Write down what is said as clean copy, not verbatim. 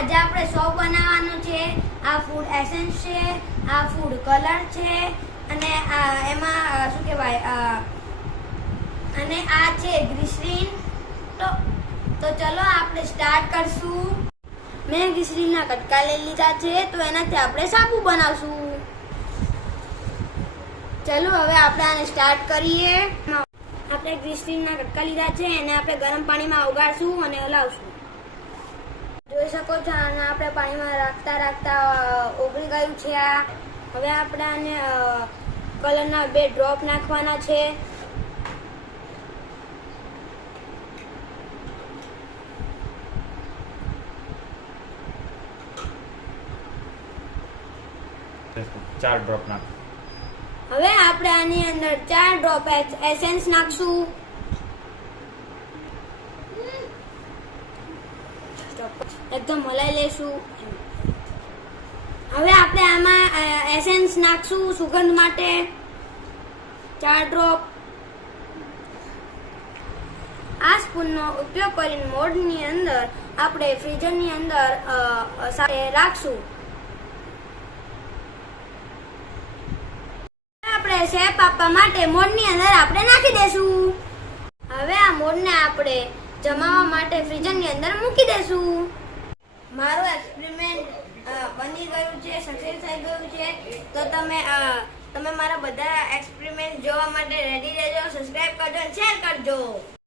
આજે આપણે સોપ બનાવવાનું છે। આ ફૂડ એસેન્સ છે, આ ફૂડ કલર છે અને એમાં શું કહેવાય અને આ છે ગ્લિસરીન। તો ચલો આપણે સ્ટાર્ટ કરશું। મેં ગ્લિસરીનના કટકા લઈ લીધા છે, તો એનાથી આપણે સાબુ બનાવશું। ચલો હવે આપણે આને સ્ટાર્ટ કરીએ। આપણે ગ્લિસરીનના કટકા લીધા છે, એને આપણે ગરમ પાણીમાં ઓગાળશું અને હલાવશું। જોઈ શકો છો આને આપણે પાણીમાં રાખતા રાખતા ઓગળી ગયું છે। આ હવે આપણે આને કલરના 2 ડ્રોપ નાખવાના છે। ચાર ડ્રોપ નાખ। હવે આપણે આની અંદર 4 ડ્રોપ એસેન્સ નાખશું। એકદમ હલાઈ લેશું। હવે આપણે આમાં એસેન્સ નાખશું સુગંધ માટે 4 ડ્રોપ। આ સ્પૂનનો ઉપયોગ કરીને મોલ્ડની અંદર આપણે ફ્રીઝરની અંદર રાખશું। આપણે શેપ આપવા માટે મોલ્ડની અંદર આપણે નાખી દેશું। હવે આ મોલ્ડને આપણે જમાવવા માટે ફ્રીઝરની અંદર મૂકી દેશું। મારું એક્સપેરિમેન્ટ બની ગયું છે, સક્સેસ થઈ ગયું છે। તો તમે મારા બધા એક્સપેરિમેન્ટ જોવા માટે રેડી રહેજો, સબસ્ક્રાઇબ કરજો, શેર કરજો।